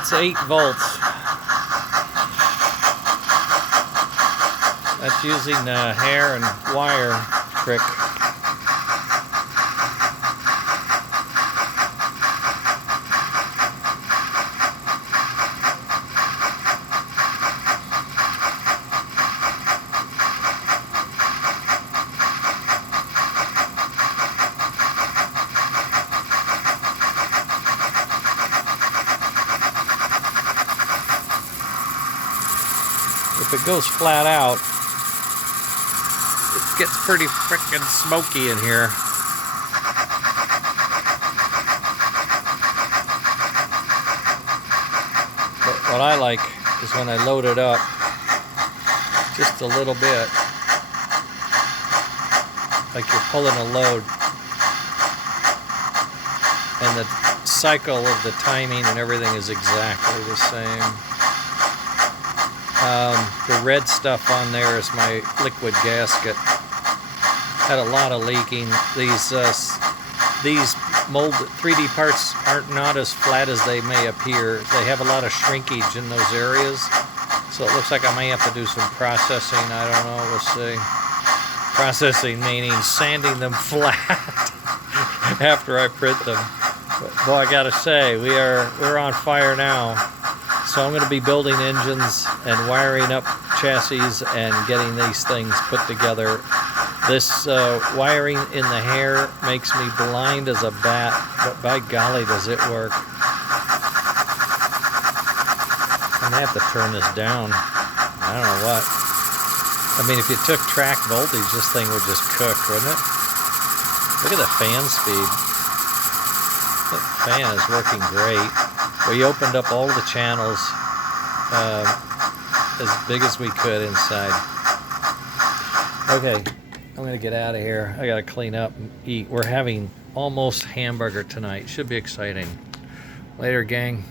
That's 8 volts. That's using the hair and wire trick. If it goes flat out, it gets pretty frickin' smoky in here. But what I like is when I load it up just a little bit, like you're pulling a load, and the cycle of the timing and everything is exactly the same. The red stuff on there is my liquid gasket. Had a lot of leaking. These mold 3D parts aren't not as flat as they may appear. They have a lot of shrinkage in those areas, so it looks like I may have to do some processing. I don't know. We'll see. Processing meaning sanding them flat after I print them. But boy, I gotta say, we're on fire now. So I'm going to be building engines and wiring up chassis and getting these things put together. This wiring in the hair makes me blind as a bat, but by golly does it work. I'm going to have to turn this down. I don't know what. I mean, if you took track voltage, this thing would just cook, wouldn't it? Look at the fan speed. That fan is working great. We opened up all the channels as big as we could inside. Okay, I'm going to get out of here. I got to clean up and eat. We're having almost hamburger tonight. Should be exciting. Later, gang.